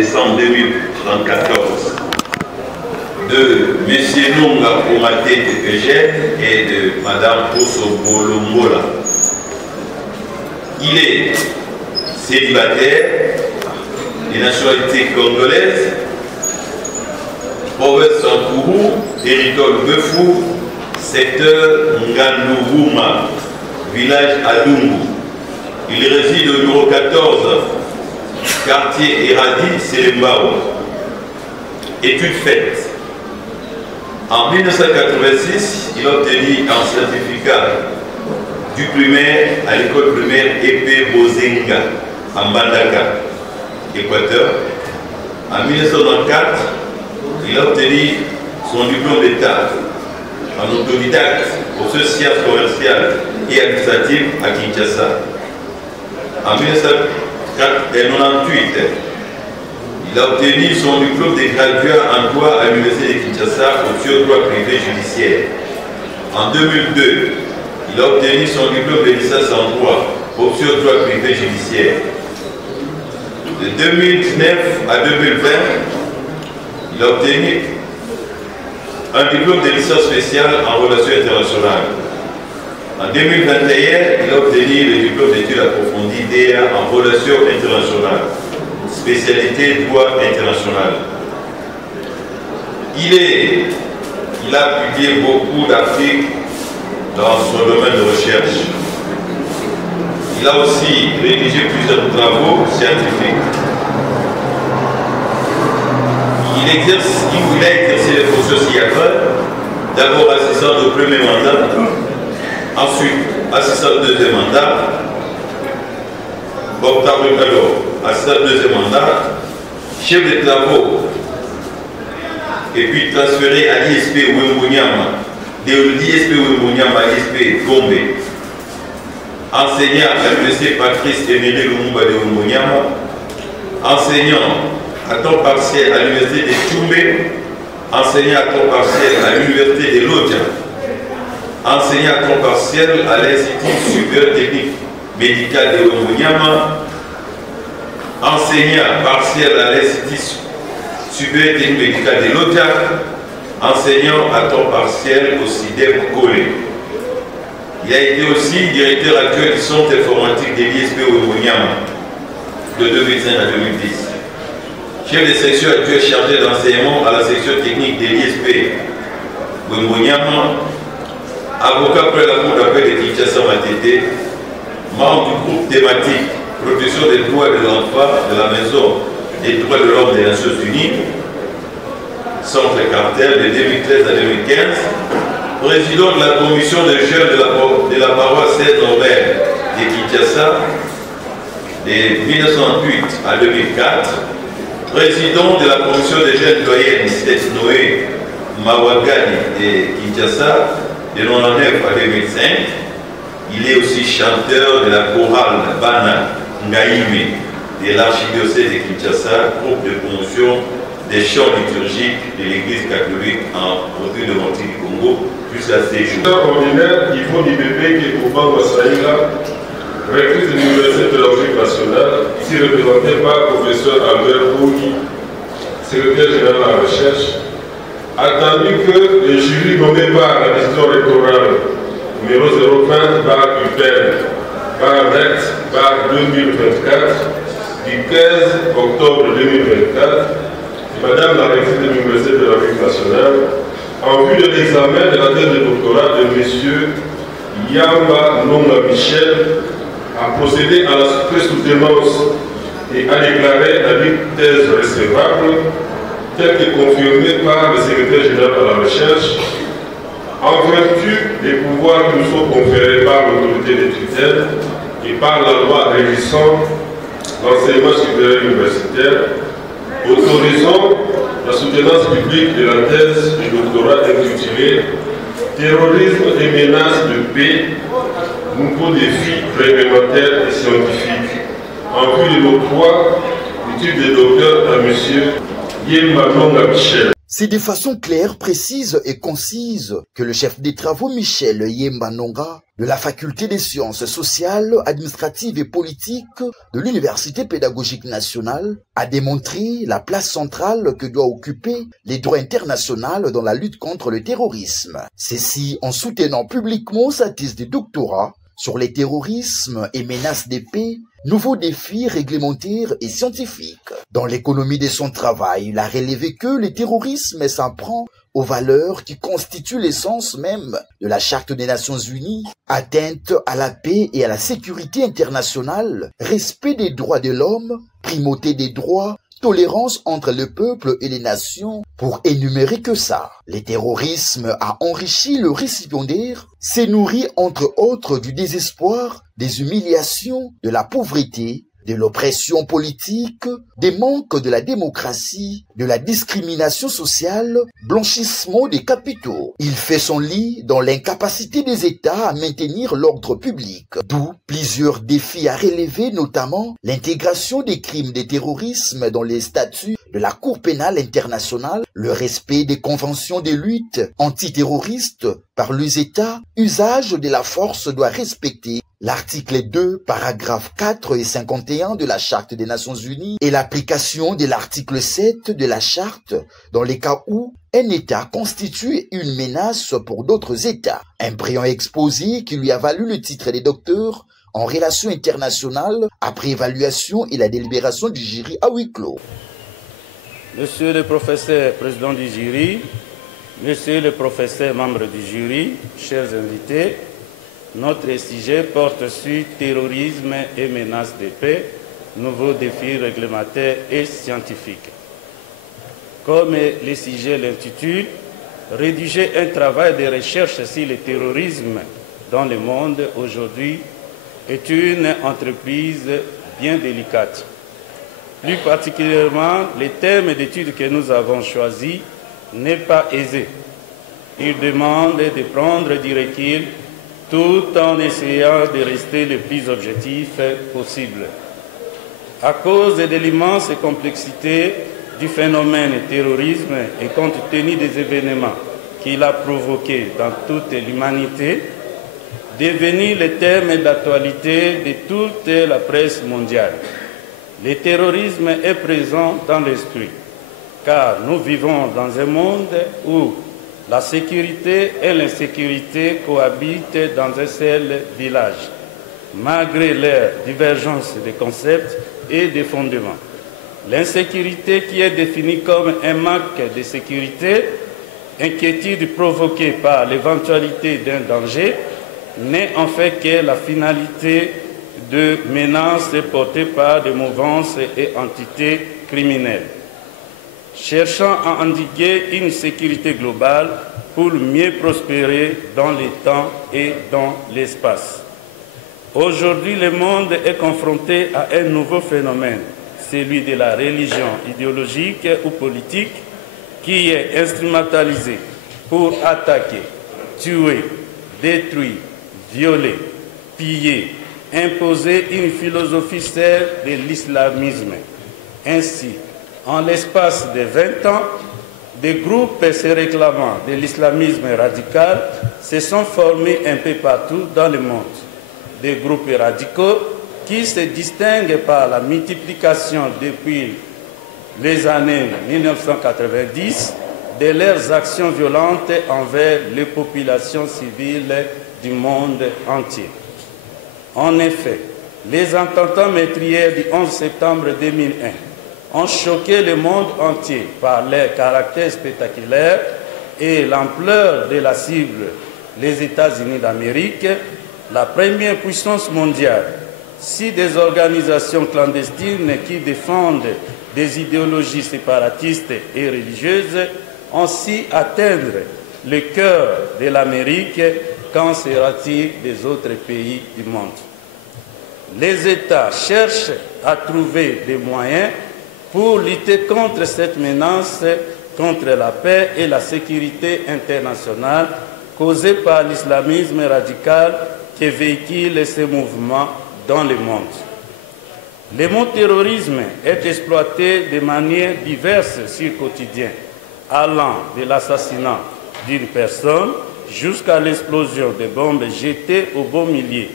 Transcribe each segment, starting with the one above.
décembre 2014 de M. Nonga Komaté Eugène et de Mme Poso Bolombola. Il est célibataire, de nationalité congolaise, province Sankourou, territoire Befou, secteur Nganouruma, village Adungu. Il réside au numéro 14, quartier Eradi, Selembao. Études faites. En 1986, il a obtenu un certificat du primaire à l'école primaire Épée Bozenga, en Bandaka, Équateur. En 1994, il a obtenu son diplôme d'État en autodidacte pour sciences commerciales et administratives à Kinshasa. En 1998, il a obtenu son diplôme de graduat en droit à l'Université de Kinshasa, option droit privé judiciaire. En 2002, il a obtenu son diplôme de licence en droit, option droit privé judiciaire. De 2019 à 2020, il a obtenu un diplôme de licence spéciale en relations internationales. En 2021, il a obtenu le diplôme d'études approfondies DEA en relations internationales, spécialité droit international. Il a publié beaucoup d'articles dans son domaine de recherche. Il a aussi rédigé plusieurs travaux scientifiques. Il a exercé les fonctions ci-après, d'abord assistant au premier mandat, ensuite assistant au deuxième mandat, assistant au deuxième mandat, chef de travaux, et puis transféré à l'ISP Wembonyama, de l'ISP Wembonyama à l'ISP Gombe, enseignant à l'Université Patrice Emery Lumumba de Wembonyama, enseignant à temps partiel à l'Université de Tchoumbé, enseignant à temps partiel à l'Université de Lodja, enseignant à temps partiel à l'Institut supérieur technique médical de Wembonyama, enseignant partiel à l'Institut supérieur technique médical de Lodja, enseignant à temps partiel au CIDEP Collé. Il a été aussi directeur actuel du centre informatique de l'ISP Wembonyama de 2005 à 2010. Chef de section actuel chargé d'enseignement à la section technique de l'ISP Wembonyama, avocat près la cour d'appel de Kinshasa Matete, membre du groupe thématique protection des droits de l'enfant de la maison des droits de l'homme des Nations Unies, centre Cartel de 2013 à 2015, président de la commission des jeunes de la paroisse Saint-Norbert de Kinshasa de 1908 à 2004, président de la commission des jeunes doyennes Steph Noé Mawagani de Kinshasa de 1999 à 2005. Il est aussi chanteur de la chorale Bana Ngaïme de l'archidiocèse de Kinshasa, groupe de promotion des chants liturgiques de l'Église catholique en République démocratique du Congo jusqu'à ces jours. Ordinaire, Yvon Dibébé, qui est au Bango Saïla, rectrice de l'Université pédagogique nationale, ici représenté par le professeur Albert Bougui, secrétaire général de la recherche, attendu que le jury nommé par la décision électorale numéro 020 par UPEN, par REX, par 2024, du 15 octobre 2024, Madame la rectrice de l'Université pédagogique nationale, en vue de l'examen de la thèse de doctorat de M. Yamba Nonga Michel, a procédé à la présoutenance et a déclaré la dite thèse recevable, telle que confirmée par le secrétaire général de la recherche, en vertu des pouvoirs qui nous sont conférés par l'autorité des tutelles et par la loi régissant l'enseignement supérieur universitaire, autorisant la soutenance publique de la thèse du doctorat intitulée Terrorisme et menaces de paix, nouveaux défis réglementaires et scientifiques, en vue de l'octroi du titre de docteur à M. Yemba Nonga Michel. C'est de façon claire, précise et concise que le chef des travaux Michel Yembanonga de la Faculté des sciences sociales, administratives et politiques de l'Université pédagogique nationale a démontré la place centrale que doit occuper les droits internationaux dans la lutte contre le terrorisme. Ceci en soutenant publiquement sa thèse de doctorat sur les terrorismes et menaces de paix, nouveaux défis réglementaires et scientifiques. Dans l'économie de son travail, il a relevé que le terrorisme s'en prend aux valeurs qui constituent l'essence même de la Charte des Nations Unies, atteinte à la paix et à la sécurité internationale, respect des droits de l'homme, primauté des droits, tolérance entre le peuple et les nations, pour énumérer que ça. Le terrorisme a enrichi le récipiendaire, s'est nourri entre autres du désespoir, des humiliations, de la pauvreté, de l'oppression politique, des manques de la démocratie, de la discrimination sociale, blanchissement des capitaux. Il fait son lit dans l'incapacité des États à maintenir l'ordre public, d'où plusieurs défis à relever, notamment l'intégration des crimes de terrorisme dans les statuts de la Cour pénale internationale, le respect des conventions de lutte antiterroriste par les États, usage de la force doit respecter l'article 2, paragraphes 4 et 51 de la Charte des Nations Unies et l'application de l'article 7 de la Charte dans les cas où un État constitue une menace pour d'autres États. Un brillant exposé qui lui a valu le titre de docteur en relations internationales après évaluation et la délibération du jury à huis clos. Monsieur le professeur président du jury, monsieur le professeur membre du jury, chers invités, notre sujet porte sur terrorisme et menaces de paix, nouveaux défis réglementaires et scientifiques. Comme le sujet l'intitule, rédiger un travail de recherche sur le terrorisme dans le monde aujourd'hui est une entreprise bien délicate. Plus particulièrement, le thème d'étude que nous avons choisi n'est pas aisé. Il demande de prendre du recul tout en essayant de rester le plus objectif possible. À cause de l'immense complexité du phénomène terrorisme et compte tenu des événements qu'il a provoqués dans toute l'humanité, devenu le thème d'actualité de toute la presse mondiale. Le terrorisme est présent dans l'esprit, car nous vivons dans un monde où la sécurité et l'insécurité cohabitent dans un seul village, malgré leur divergence de concepts et de fondements. L'insécurité qui est définie comme un manque de sécurité, inquiétude provoquée par l'éventualité d'un danger, n'est en fait que la finalité de menaces portées par des mouvances et entités criminelles, cherchant à endiguer une sécurité globale pour mieux prospérer dans le temps et dans l'espace. Aujourd'hui, le monde est confronté à un nouveau phénomène, celui de la religion idéologique ou politique, qui est instrumentalisée pour attaquer, tuer, détruire, violer, piller, imposer une philosophie celle de l'islamisme. Ainsi, en l'espace de 20 ans, des groupes se réclamant de l'islamisme radical se sont formés un peu partout dans le monde. Des groupes radicaux qui se distinguent par la multiplication depuis les années 1990 de leurs actions violentes envers les populations civiles du monde entier. En effet, les attentats meurtriers du 11 septembre 2001 ont choqué le monde entier par leur caractère spectaculaire et l'ampleur de la cible, les États-Unis d'Amérique, la première puissance mondiale. Si des organisations clandestines qui défendent des idéologies séparatistes et religieuses ont su atteindre le cœur de l'Amérique, qu'en sera-t-il des autres pays du monde? Les États cherchent à trouver des moyens pour lutter contre cette menace, contre la paix et la sécurité internationale causée par l'islamisme radical qui véhicule ces mouvements dans le monde. Le mot terrorisme est exploité de manière diverse sur le quotidien, allant de l'assassinat d'une personne jusqu'à l'explosion des bombes jetées au beau milieu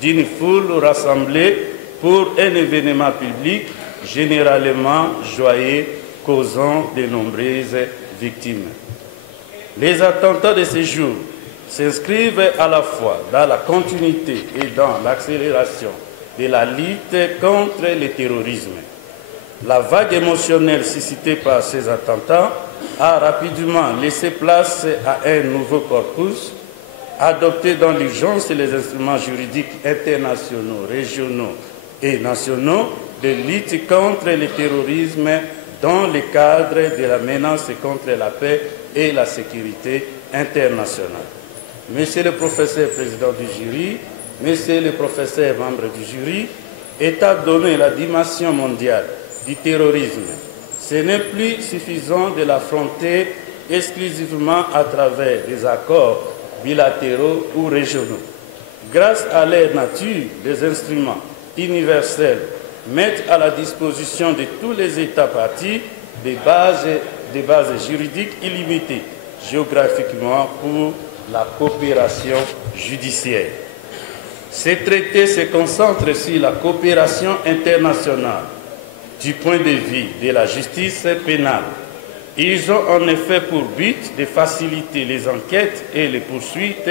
d'une foule rassemblée pour un événement public généralement joyeux, causant de nombreuses victimes. Les attentats de ce jour s'inscrivent à la fois dans la continuité et dans l'accélération de la lutte contre le terrorisme. La vague émotionnelle suscitée par ces attentats a rapidement laissé place à un nouveau corpus, adopté dans l'urgence les instruments juridiques internationaux, régionaux et nationaux de lutte contre le terrorisme dans le cadre de la menace contre la paix et la sécurité internationale. Monsieur le professeur président du jury, Monsieur le professeur membre du jury, étant donné la dimension mondiale du terrorisme, ce n'est plus suffisant de l'affronter exclusivement à travers des accords bilatéraux ou régionaux. Grâce à leur nature, les instruments universels mettent à la disposition de tous les États partis des bases juridiques illimitées géographiquement pour la coopération judiciaire. Ces traités se concentrent sur la coopération internationale du point de vue de la justice pénale. Ils ont en effet pour but de faciliter les enquêtes et les poursuites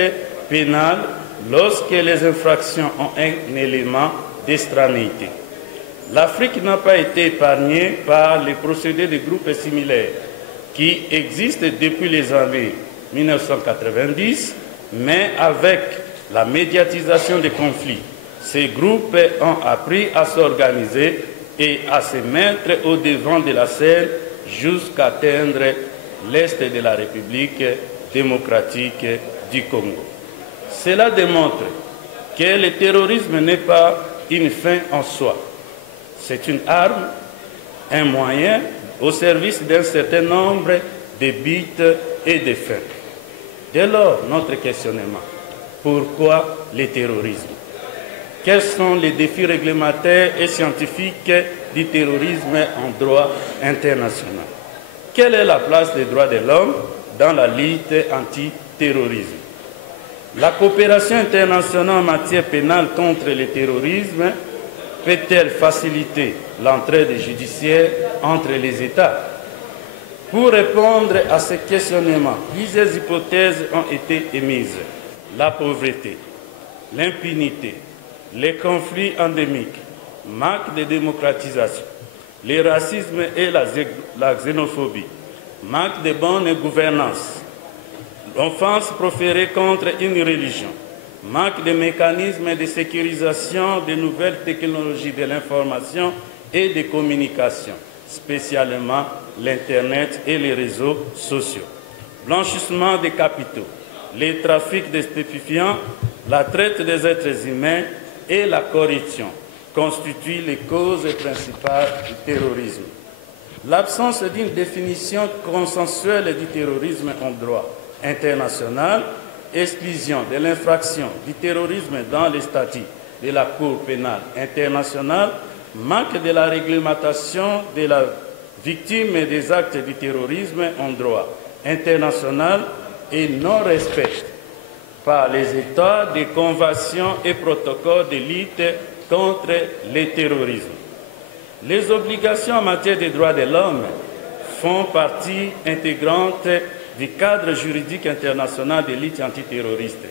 pénales lorsque les infractions ont un élément d'extranéité. L'Afrique n'a pas été épargnée par les procédés de groupes similaires qui existent depuis les années 1990, mais avec la médiatisation des conflits, ces groupes ont appris à s'organiser et à se mettre au devant de la scène jusqu'à atteindre l'est de la République démocratique du Congo. Cela démontre que le terrorisme n'est pas une fin en soi. C'est une arme, un moyen au service d'un certain nombre de buts et de fins. Dès lors, notre questionnement, pourquoi le terrorisme? Quels sont les défis réglementaires et scientifiques du terrorisme en droit international? Quelle est la place des droits de l'homme dans la lutte antiterrorisme? La coopération internationale en matière pénale contre le terrorisme peut-elle faciliter l'entraide judiciaire entre les États? Pour répondre à ce questionnement, plusieurs hypothèses ont été émises. La pauvreté, l'impunité, les conflits endémiques, manque de démocratisation, le racisme et la xénophobie, manque de bonne gouvernance, l'offense proférée contre une religion, manque de mécanismes de sécurisation des nouvelles technologies de l'information et des communications, spécialement l'Internet et les réseaux sociaux, blanchissement des capitaux, les trafics de stupéfiants, la traite des êtres humains et la corruption constituent les causes principales du terrorisme. L'absence d'une définition consensuelle du terrorisme en droit international, exclusion de l'infraction du terrorisme dans les statuts de la Cour pénale internationale, manque de la réglementation de la victime des actes du terrorisme en droit international et non-respect par les États des conventions et protocoles de lutte contre le terrorisme. Les obligations en matière des droits de l'homme font partie intégrante du cadre juridique international de lutte antiterroriste,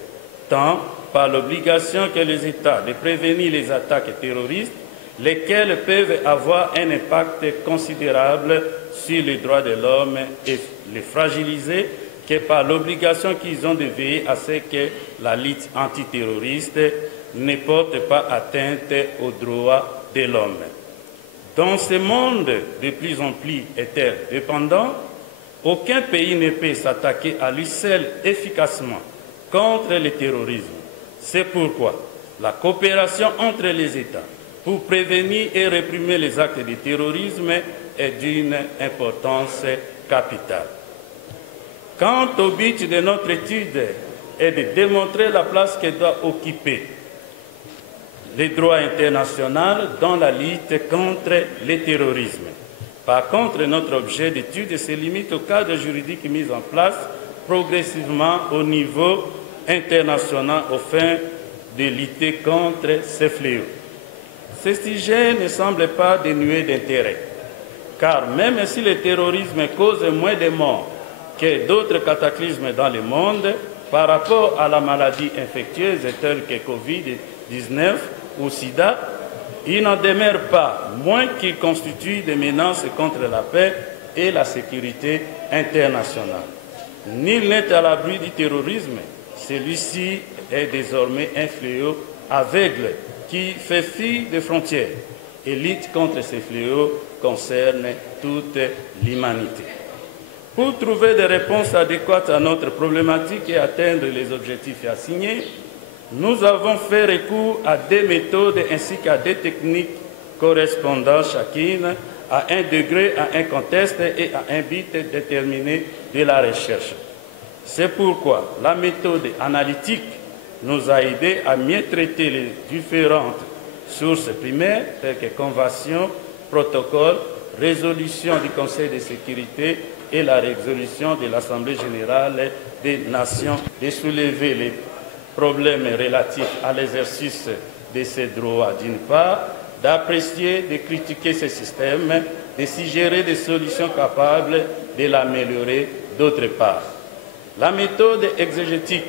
tant par l'obligation que les États de prévenir les attaques terroristes, lesquelles peuvent avoir un impact considérable sur les droits de l'homme et les fragiliser, que par l'obligation qu'ils ont de veiller à ce que la lutte antiterroriste ne porte pas atteinte aux droits de l'homme. Dans ce monde de plus en plus interdépendant, aucun pays ne peut s'attaquer à lui seul efficacement contre le terrorisme. C'est pourquoi la coopération entre les États pour prévenir et réprimer les actes de terrorisme est d'une importance capitale. Quant au but de notre étude est de démontrer la place que doit occuper le droit international dans la lutte contre le terrorisme. Par contre, notre objet d'étude se limite au cadre juridique mis en place progressivement au niveau international aux fins de lutter contre ces fléaux. Ce sujet ne semble pas dénué d'intérêt, car même si le terrorisme cause moins de morts que d'autres cataclysmes dans le monde, par rapport à la maladie infectieuse telle que Covid-19 ou SIDA, il n'en demeure pas moins qu'il constitue des menaces contre la paix et la sécurité internationale. Nul n'est à l'abri du terrorisme. Celui-ci est désormais un fléau aveugle qui fait fi des frontières et lutte contre ces fléaux concerne toute l'humanité. Pour trouver des réponses adéquates à notre problématique et atteindre les objectifs assignés, nous avons fait recours à des méthodes ainsi qu'à des techniques correspondant chacune à un degré, à un contexte et à un but déterminé de la recherche. C'est pourquoi la méthode analytique nous a aidés à mieux traiter les différentes sources primaires telles que conventions, protocoles, résolutions du Conseil de sécurité et la résolution de l'Assemblée générale des Nations, de soulever les problèmes relatifs à l'exercice de ces droits d'une part, d'apprécier, de critiquer ce système, de suggérer des solutions capables de l'améliorer d'autre part. La méthode exégétique,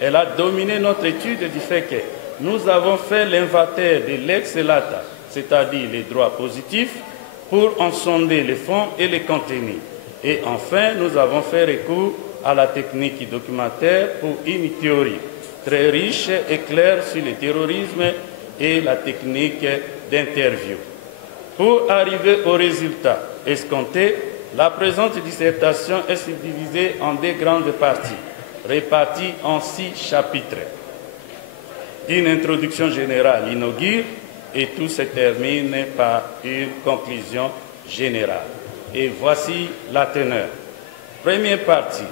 elle a dominé notre étude du fait que nous avons fait l'inventaire de l'ex lata, c'est-à-dire les droits positifs, pour en sonder les fonds et les contenus. Et enfin, nous avons fait recours à la technique documentaire pour une théorie très riche et claire sur le terrorisme et la technique d'interview. Pour arriver au résultat escompté, la présente dissertation est subdivisée en deux grandes parties, réparties en 6 chapitres. Une introduction générale inaugure et tout se termine par une conclusion générale. Et voici la teneur. Première partie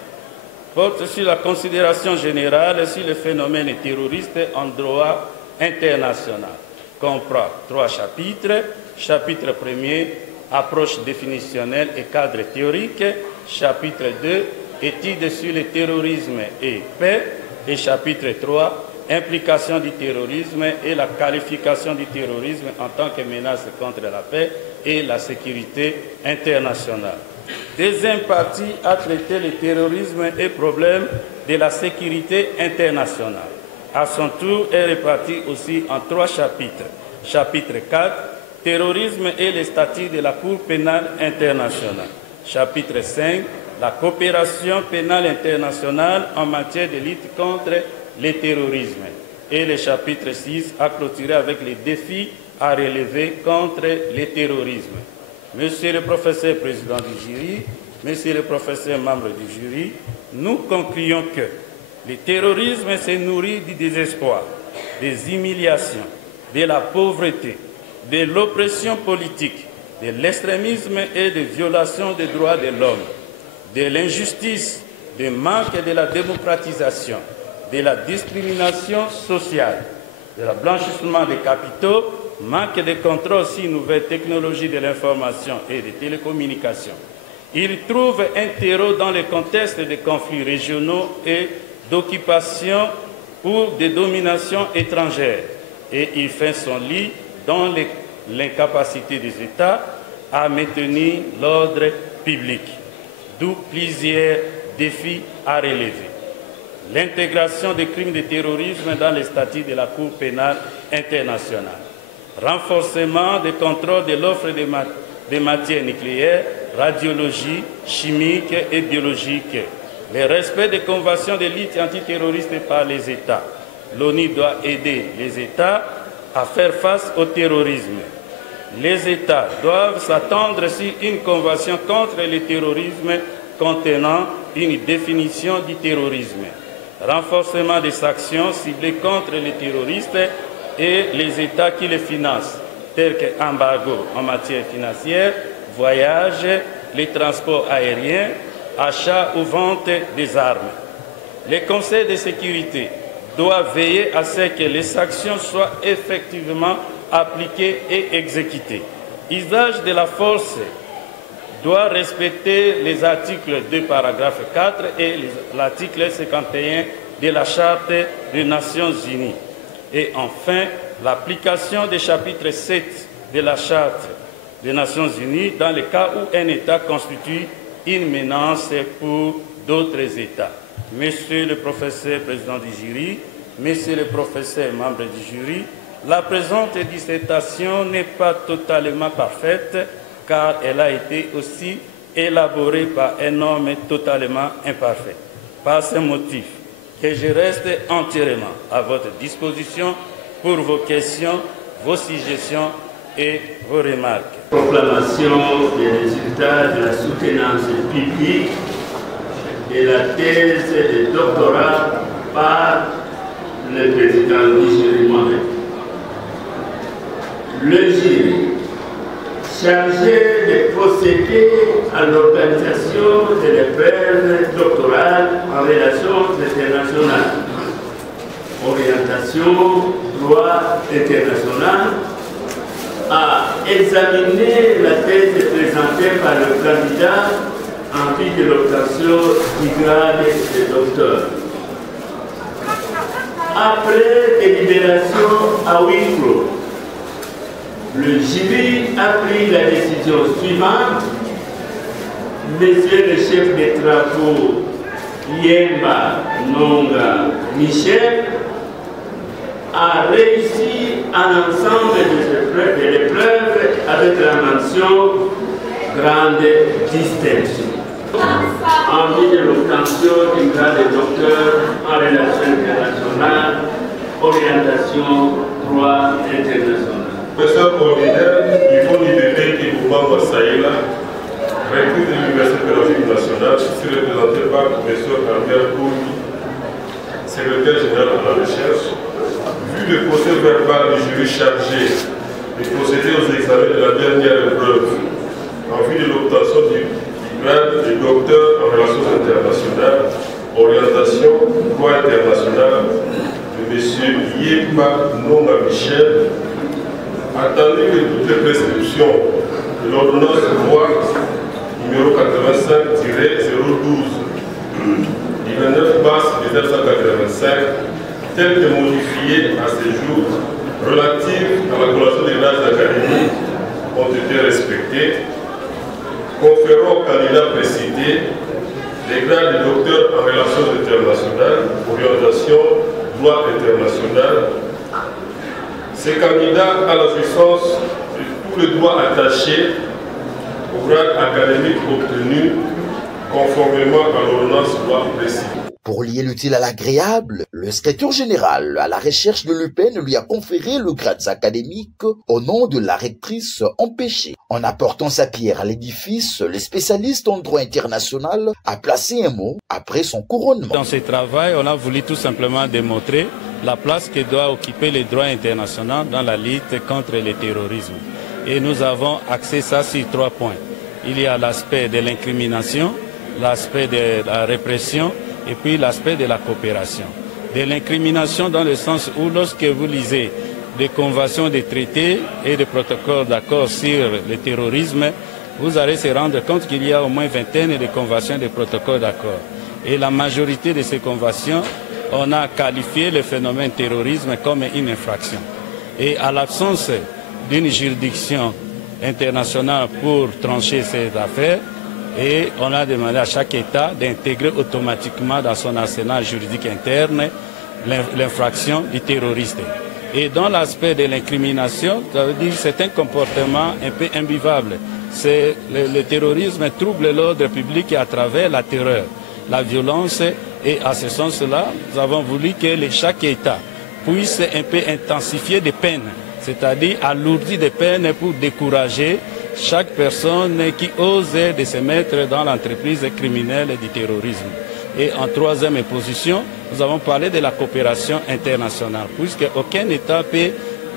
porte sur la considération générale sur le phénomène terroriste en droit international. Comprend 3 chapitres. Chapitre 1er, approche définitionnelle et cadre théorique. Chapitre 2, études sur le terrorisme et paix. Et chapitre 3, implication du terrorisme et la qualification du terrorisme en tant que menace contre la paix et la sécurité internationale. Deuxième partie a traité le terrorisme et problèmes de la sécurité internationale. À son tour, est réparti aussi en 3 chapitres. Chapitre 4, terrorisme et les statuts de la Cour pénale internationale. Chapitre 5, la coopération pénale internationale en matière de lutte contre le terrorisme. Et le chapitre 6 a clôturé avec les défis à relever contre le terrorisme. Monsieur le professeur président du jury, monsieur le professeur membre du jury, nous concluons que le terrorisme se nourrit du désespoir, des humiliations, de la pauvreté, de l'oppression politique, de l'extrémisme et des violations des droits de l'homme, de l'injustice, du manque de la démocratisation, de la discrimination sociale, de la blanchissement des capitaux, manque de contrôle sur nouvelles technologies de l'information et des télécommunications. Il trouve un terreau dans le contexte de conflits régionaux et d'occupation ou de domination étrangère. Et il fait son lit dans l'incapacité des États à maintenir l'ordre public. D'où plusieurs défis à relever. L'intégration des crimes de terrorisme dans les statuts de la Cour pénale internationale. Renforcement des contrôles de l'offre de matières nucléaires, radiologie, chimique et biologique. Le respect des conventions de lutte antiterroriste par les États. L'ONU doit aider les États à faire face au terrorisme. Les États doivent s'attendre sur une convention contre le terrorisme contenant une définition du terrorisme. Renforcement des sanctions ciblées contre les terroristes et les États qui les financent, tels qu'embargo en matière financière, voyages, les transports aériens, achat ou vente des armes. Le Conseil de sécurité doit veiller à ce que les sanctions soient effectivement appliquées et exécutées. Usage de la force doit respecter les articles 2, paragraphe 4 et l'article 51 de la Charte des Nations Unies. Et enfin, l'application des chapitres 7 de la Charte des Nations Unies dans le cas où un État constitue une menace pour d'autres États. Monsieur le professeur président du jury, Monsieur le professeur membre du jury, la présente dissertation n'est pas totalement parfaite car elle a été aussi élaborée par un homme totalement imparfait. Par ce motif, que je reste entièrement à votre disposition pour vos questions, vos suggestions et vos remarques. Proclamation des résultats de la soutenance publique de la thèse de doctorat par le président du jury moi-même. Le jury, chargé de procéder à l'organisation de l'épreuve doctorale en relations internationales, orientation, droit international, a examiné la thèse présentée par le candidat en vue de l'obtention du grade de docteur. Après délibération à huis clos, le jury a pris la décision suivante. Monsieur le chef des travaux Yemba Nonga Michel a réussi un ensemble de l'épreuve avec la mention grande distinction en vue de l'obtention du grade de docteur en relations internationales, orientation, droit international. Professeur ordinaire du Fonds IBP qui est Boumba Saïla, recteur de l'Université pédagogique nationale, ici représenté par le professeur Albert Koumi, secrétaire général de la recherche. Vu le procès verbal du jury chargé de procéder aux examens de la dernière épreuve en vue de l'obtention du grade de docteur en relations internationales, orientation, droit international de M. Yemba Nonga Michel, attendu que toutes les prescriptions de l'ordonnance de loi numéro 85-012 du 29 mars 1985, telle que modifiée à ce jour, relative à la collation des grades académiques, ont été respectées, conférant au candidat précité les grades de docteur en relations internationales, orientation, droit international. Ces candidats à la jouissance de tous les droits attachés au grade académique obtenu conformément à l'ordonnance loi précise. Pour lier l'utile à l'agréable, le secrétaire général à la recherche de l'UPN lui a conféré le grade académique au nom de la rectrice empêchée. En apportant sa pierre à l'édifice, le spécialiste en droit international a placé un mot après son couronnement. Dans ce travail, on a voulu tout simplement démontrer la place que doit occuper le droit international dans la lutte contre le terrorisme. Et nous avons axé ça sur 3 points. Il y a l'aspect de l'incrimination, l'aspect de la répression et puis l'aspect de la coopération. De l'incrimination dans le sens où lorsque vous lisez des conventions, des traités et des protocoles d'accord sur le terrorisme, vous allez se rendre compte qu'il y a au moins vingtaine de conventions et de protocoles d'accord. Et la majorité de ces conventions, on a qualifié le phénomène terrorisme comme une infraction. Et à l'absence d'une juridiction internationale pour trancher ces affaires, et on a demandé à chaque État d'intégrer automatiquement dans son arsenal juridique interne l'infraction du terroriste. Et dans l'aspect de l'incrimination, ça veut dire que c'est un comportement un peu imbuvable. Le terrorisme trouble l'ordre public à travers la terreur, la violence, et à ce sens-là, nous avons voulu que chaque État puisse un peu intensifier des peines, c'est-à-dire alourdir des peines pour décourager chaque personne qui ose de se mettre dans l'entreprise criminelle du terrorisme. Et en troisième position, nous avons parlé de la coopération internationale, puisque aucun État peut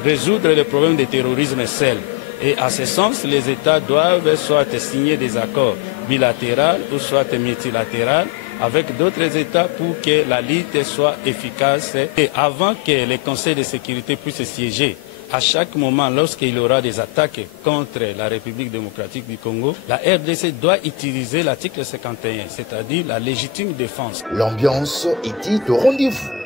résoudre le problème du terrorisme seul. Et à ce sens, les États doivent soit signer des accords bilatéraux ou soit multilatéraux avec d'autres États pour que la lutte soit efficace. Et avant que le Conseil de sécurité puisse siéger À chaque moment, lorsqu'il y aura des attaques contre la République démocratique du Congo, la RDC doit utiliser l'article 51, c'est-à-dire la légitime défense. L'ambiance était au rendez-vous.